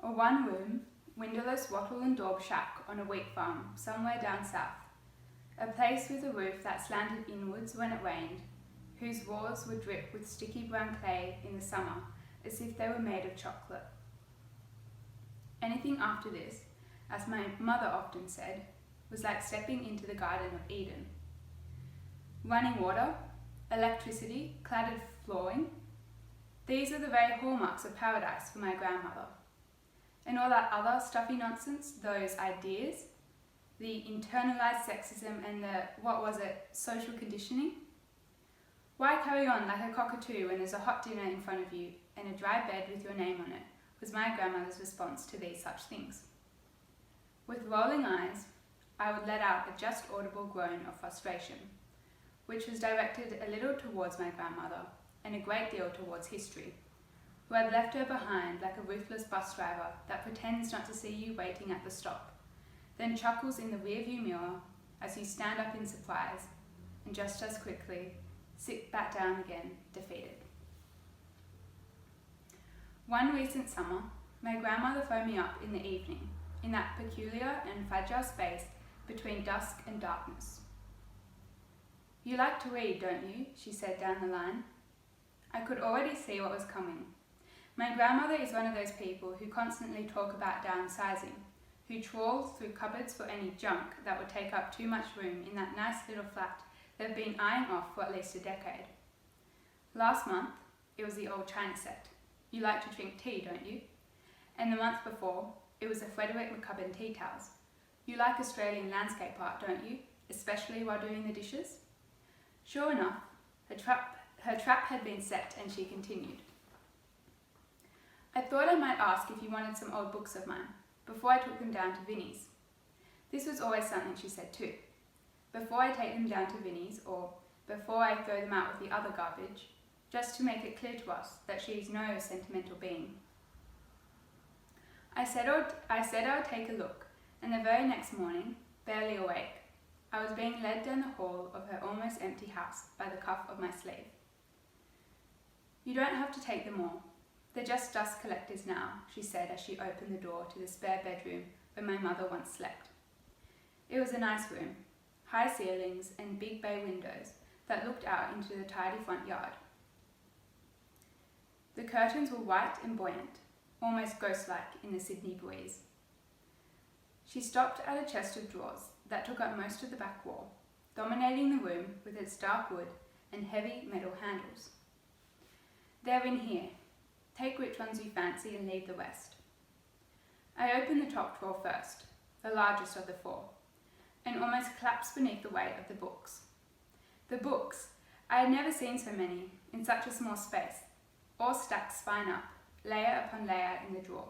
A one-room, windowless wattle and daub shack on a wheat farm somewhere down south. A place with a roof that slanted inwards when it rained, whose walls would drip with sticky brown clay in the summer as if they were made of chocolate. Anything after this, as my mother often said, was like stepping into the Garden of Eden. Running water, electricity, cladded flooring, these are the very hallmarks of paradise for my grandmother. And all that other stuffy nonsense, those ideas, the internalized sexism and the, social conditioning? Why carry on like a cockatoo when there's a hot dinner in front of you and a dry bed with your name on it, was my grandmother's response to these such things. With rolling eyes, I would let out a just audible groan of frustration, which was directed a little towards my grandmother and a great deal towards history, who had left her behind like a ruthless bus driver that pretends not to see you waiting at the stop, then chuckles in the rearview mirror as you stand up in surprise and just as quickly sit back down again, defeated. One recent summer, my grandmother phoned me up in the evening, in that peculiar and fragile space between dusk and darkness. "You like to read, don't you?" she said down the line. I could already see what was coming. My grandmother is one of those people who constantly talk about downsizing, who trawl through cupboards for any junk that would take up too much room in that nice little flat they've been eyeing off for at least a decade. Last month, it was the old china set. You like to drink tea, don't you? And the month before, it was the Frederick McCubbin tea towels. You like Australian landscape art, don't you? Especially while doing the dishes? Sure enough, her trap had been set, and she continued. I thought I might ask if you wanted some old books of mine, before I took them down to Vinnie's. This was always something she said too. Before I take them down to Vinnie's, or before I throw them out with the other garbage, just to make it clear to us that she is no sentimental being. I said I would take a look, and the very next morning, barely awake, I was being led down the hall of her almost empty house by the cuff of my sleeve. You don't have to take them all. They're just dust collectors now, she said as she opened the door to the spare bedroom where my mother once slept. It was a nice room, high ceilings and big bay windows that looked out into the tidy front yard. The curtains were white and buoyant, almost ghost-like in the Sydney breeze. She stopped at a chest of drawers that took up most of the back wall, dominating the room with its dark wood and heavy metal handles. They're in here. Take which ones you fancy and leave the rest. I opened the top drawer first, the largest of the four, and almost collapsed beneath the weight of the books. The books! I had never seen so many, in such a small space, all stacked spine up, layer upon layer in the drawer.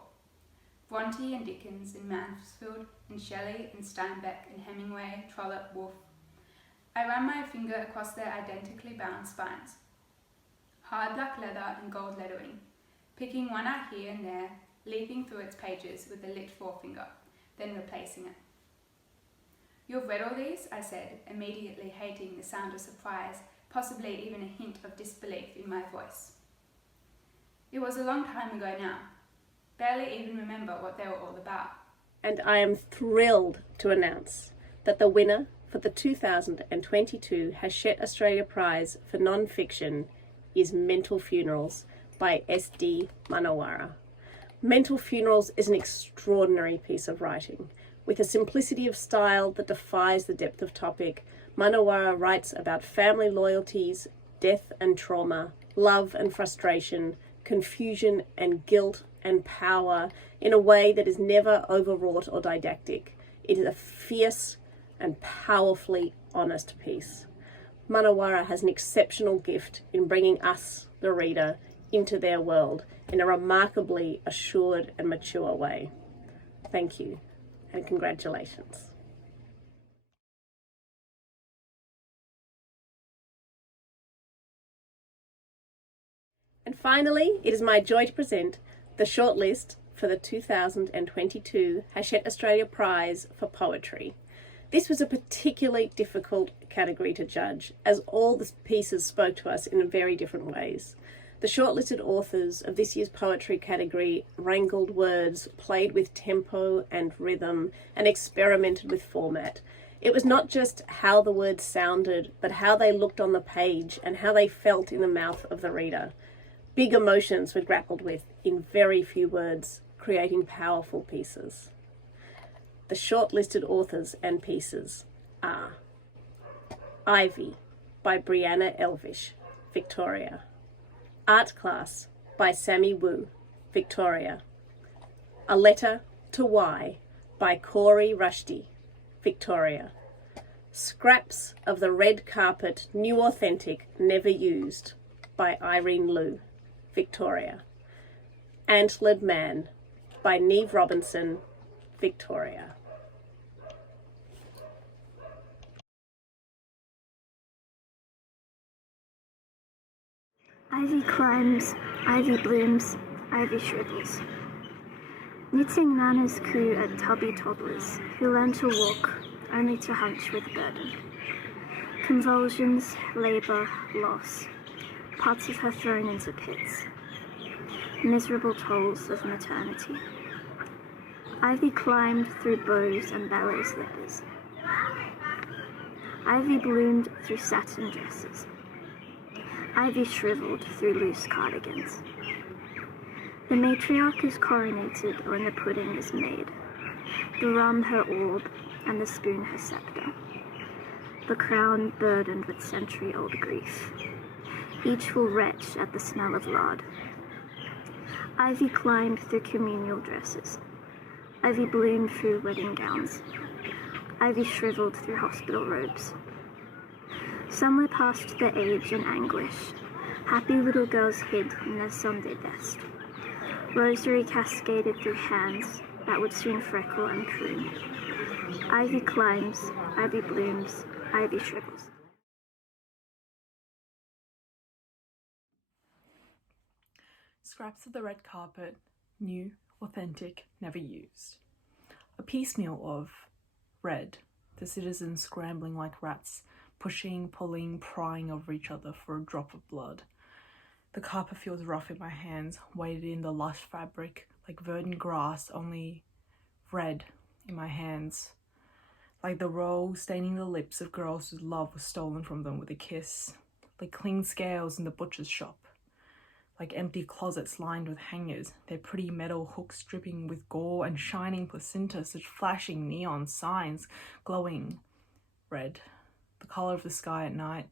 Bronte and Dickens and Mansfield and Shelley and Steinbeck and Hemingway, Trollope, Woolf. I ran my finger across their identically bound spines. Hard black leather and gold lettering, picking one out here and there, leafing through its pages with a lit forefinger, then replacing it. You've read all these? I said, immediately hating the sound of surprise, possibly even a hint of disbelief in my voice. It was a long time ago now. Barely even remember what they were all about. And I am thrilled to announce that the winner for the 2022 Hachette Australia Prize for Non-Fiction is Mental Funerals by S.D. Manawara. Mental Funerals is an extraordinary piece of writing. With a simplicity of style that defies the depth of topic, Manawara writes about family loyalties, death and trauma, love and frustration, confusion and guilt and power in a way that is never overwrought or didactic. It is a fierce and powerfully honest piece. Manawara has an exceptional gift in bringing us, the reader, into their world in a remarkably assured and mature way. Thank you and congratulations. And finally, it is my joy to present the shortlist for the 2022 Hachette Australia Prize for Poetry. This was a particularly difficult category to judge, as all the pieces spoke to us in very different ways. The shortlisted authors of this year's poetry category wrangled words, played with tempo and rhythm, and experimented with format. It was not just how the words sounded, but how they looked on the page and how they felt in the mouth of the reader. Big emotions were grappled with in very few words, creating powerful pieces. The shortlisted authors and pieces are Ivy by Brianna Elvish, Victoria. Art Class by Sammy Wu, Victoria. A Letter to Why by Corey Rushdie, Victoria. Scraps of the Red Carpet, New Authentic, Never Used by Irene Liu, Victoria. Antlered Man by Neve Robinson, Victoria. Ivy climbs, ivy blooms, ivy shrivels. Knitting Nana's coo at tubby toddlers who learn to walk only to hunch with burden. Convulsions, labour, loss. Parts of her thrown into pits. Miserable tolls of maternity. Ivy climbed through bows and ballet slippers. Ivy bloomed through satin dresses. Ivy shriveled through loose cardigans. The matriarch is coronated when the pudding is made, the rum her orb and the spoon her sceptre, the crown burdened with century-old grief. Each will retch at the smell of lard. Ivy climbed through communal dresses. Ivy bloomed through wedding gowns. Ivy shriveled through hospital robes. Some were past their age and anguish. Happy little girls hid in their Sunday best. Rosary cascaded through hands that would soon freckle and prune. Ivy climbs, ivy blooms, ivy shrivels. Scraps of the Red Carpet, New, Authentic, Never Used. A piecemeal of red, the citizens scrambling like rats, pushing, pulling, prying over each other for a drop of blood. The carpet feels rough in my hands, weighted in the lush fabric, like verdant grass, only red in my hands. Like the roll staining the lips of girls whose love was stolen from them with a kiss. Like clean scales in the butcher's shop. Like empty closets lined with hangers, their pretty metal hooks dripping with gore and shining placenta, such flashing neon signs, glowing red. The colour of the sky at night,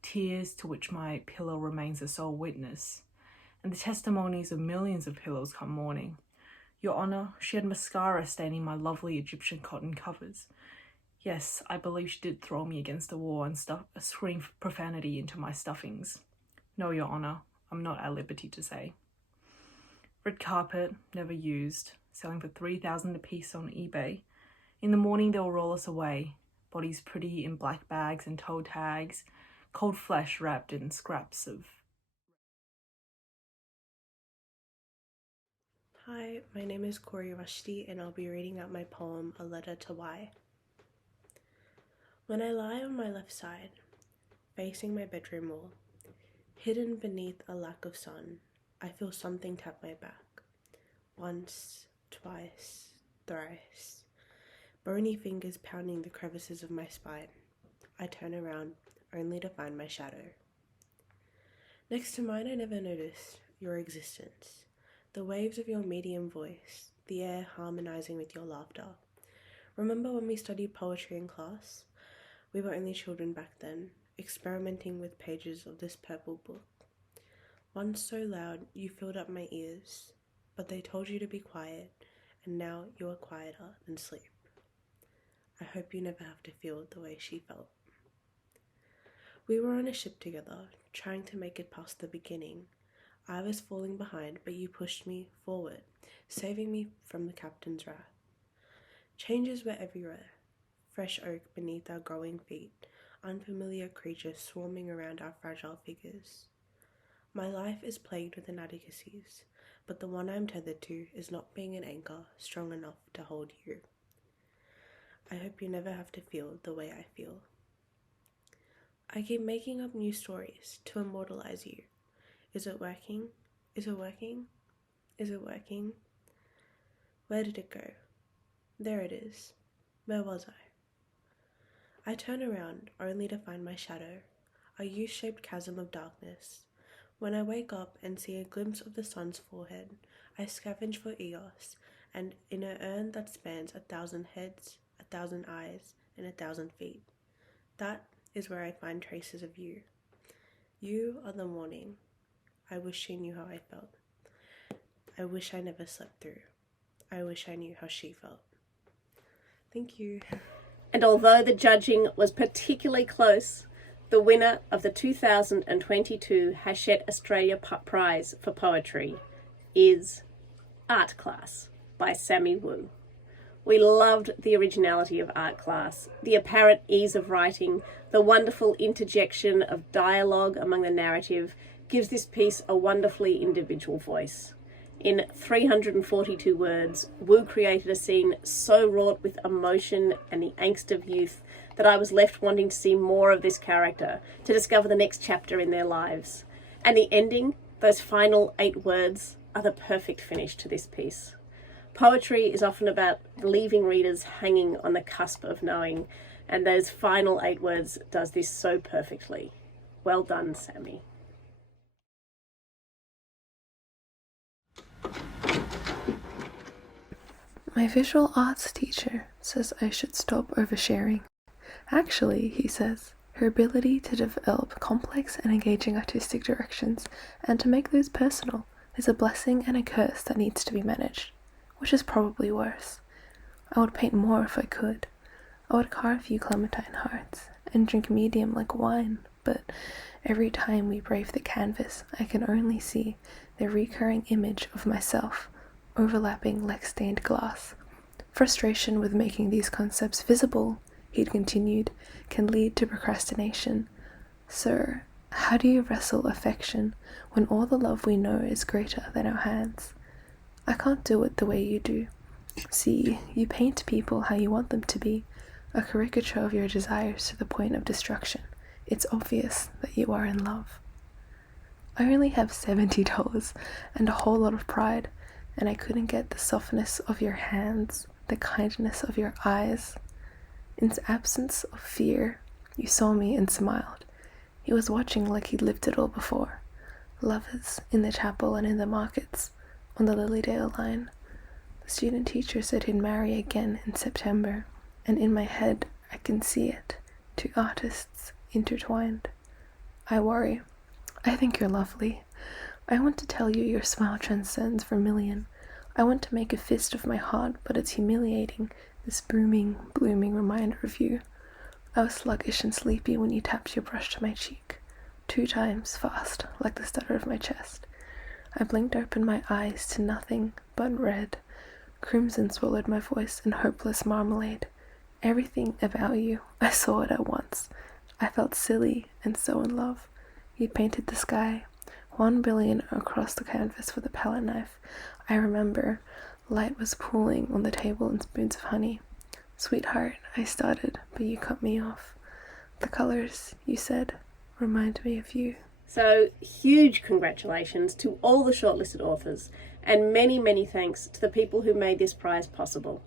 tears to which my pillow remains the sole witness, and the testimonies of millions of pillows come morning. Your Honour, she had mascara staining my lovely Egyptian cotton covers. Yes, I believe she did throw me against the wall and scream profanity into my stuffings. No, Your Honour, I'm not at liberty to say. Red carpet, never used, selling for $3,000 a piece on eBay. In the morning they'll roll us away, bodies pretty in black bags and toe tags, cold flesh wrapped in scraps of... Hi, my name is Corey Rushdie and I'll be reading out my poem, A Letter to Why. When I lie on my left side, facing my bedroom wall, hidden beneath a lack of sun, I feel something tap my back. Once, twice, thrice. Bony fingers pounding the crevices of my spine. I turn around, only to find my shadow. Next to mine, I never noticed your existence. The waves of your medium voice, the air harmonizing with your laughter. Remember when we studied poetry in class? We were only children back then, experimenting with pages of this purple book. Once so loud, you filled up my ears, but they told you to be quiet, and now you are quieter than sleep. I hope you never have to feel the way she felt. We were on a ship together, trying to make it past the beginning. I was falling behind, but you pushed me forward, saving me from the captain's wrath. Changes were everywhere. Fresh oak beneath our growing feet, unfamiliar creatures swarming around our fragile figures. My life is plagued with inadequacies, but the one I'm tethered to is not being an anchor strong enough to hold you. I hope you never have to feel the way I feel. I keep making up new stories to immortalize you. Is it working? Is it working? Is it working? Where did it go? There it is. Where was I? I turn around only to find my shadow, a U-shaped chasm of darkness. When I wake up and see a glimpse of the sun's forehead, I scavenge for eos, and in an urn that spans 1,000 heads, 1,000 eyes, and 1,000 feet. That is where I find traces of you. You are the morning. I wish she knew how I felt. I wish I never slept through. I wish I knew how she felt. Thank you. And although the judging was particularly close, the winner of the 2022 Hachette Australia Prize for Poetry is Art Class by Sammy Wu. We loved the originality of Art Class, the apparent ease of writing, the wonderful interjection of dialogue among the narrative gives this piece a wonderfully individual voice. In 342 words, Wu created a scene so wrought with emotion and the angst of youth that I was left wanting to see more of this character, to discover the next chapter in their lives. And the ending, those final 8 words, are the perfect finish to this piece. Poetry is often about leaving readers hanging on the cusp of knowing, and those final 8 words does this so perfectly. Well done, Sammy. My visual arts teacher says I should stop oversharing. Actually, he says, her ability to develop complex and engaging artistic directions and to make those personal is a blessing and a curse that needs to be managed, which is probably worse. I would paint more if I could. I would carve you clementine hearts and drink medium like wine, but every time we brave the canvas, I can only see the recurring image of myself, overlapping like stained glass. Frustration with making these concepts visible, he'd continued, can lead to procrastination. Sir, how do you wrestle affection when all the love we know is greater than our hands? I can't do it the way you do. See, you paint people how you want them to be, a caricature of your desires to the point of destruction. It's obvious that you are in love. I only have $70 and a whole lot of pride, and I couldn't get the softness of your hands, the kindness of your eyes. In the absence of fear, you saw me and smiled. He was watching like he'd lived it all before. Lovers in the chapel and in the markets, on the Lilydale line. The student teacher said he'd marry again in September, and in my head I can see it, 2 artists intertwined. I worry. I think you're lovely. I want to tell you your smile transcends vermilion. I want to make a fist of my heart, but it's humiliating, this blooming reminder of you. I was sluggish and sleepy when you tapped your brush to my cheek, 2 times fast, like the stutter of my chest. I blinked open my eyes to nothing but red. Crimson swallowed my voice in hopeless marmalade. Everything about you, I saw it at once. I felt silly and so in love. You painted the sky, 1 billion across the canvas with a palette knife. I remember, light was pooling on the table in spoons of honey. Sweetheart, I started, but you cut me off. The colors, you said, remind me of you. So, huge congratulations to all the shortlisted authors, and many, many thanks to the people who made this prize possible.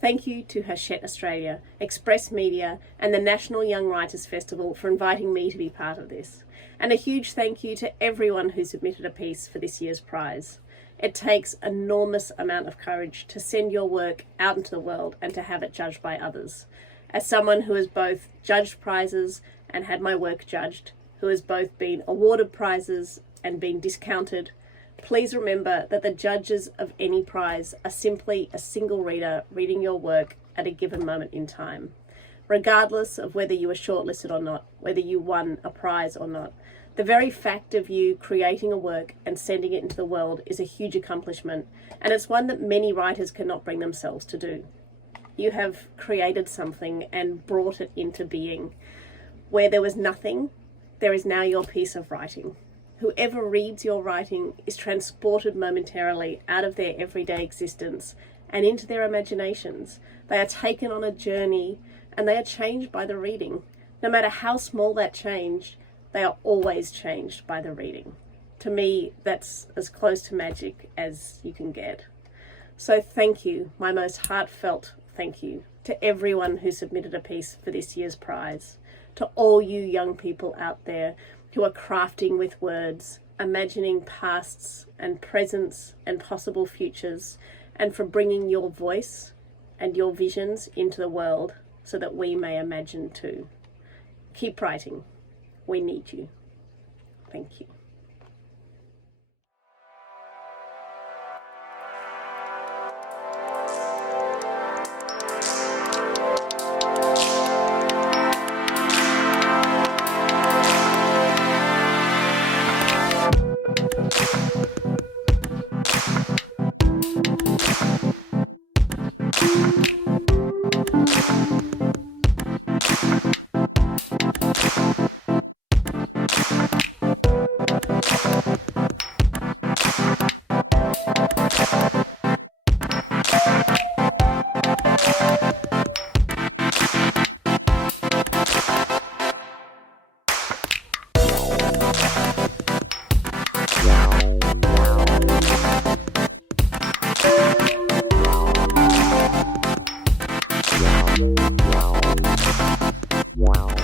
Thank you to Hachette Australia, Express Media, and the National Young Writers Festival for inviting me to be part of this. And a huge thank you to everyone who submitted a piece for this year's prize. It takes an enormous amount of courage to send your work out into the world and to have it judged by others. As someone who has both judged prizes and had my work judged, who has both been awarded prizes and been discounted, please remember that the judges of any prize are simply a single reader reading your work at a given moment in time. Regardless of whether you were shortlisted or not, whether you won a prize or not, the very fact of you creating a work and sending it into the world is a huge accomplishment, and it's one that many writers cannot bring themselves to do. You have created something and brought it into being. Where there was nothing, there is now your piece of writing. Whoever reads your writing is transported momentarily out of their everyday existence and into their imaginations. They are taken on a journey and they are changed by the reading. No matter how small that change, they are always changed by the reading. To me, that's as close to magic as you can get. So thank you, my most heartfelt thank you, to everyone who submitted a piece for this year's prize, to all you young people out there who are crafting with words, imagining pasts and presents and possible futures, and for bringing your voice and your visions into the world so that we may imagine too. Keep writing. We need you. Thank you. Wow.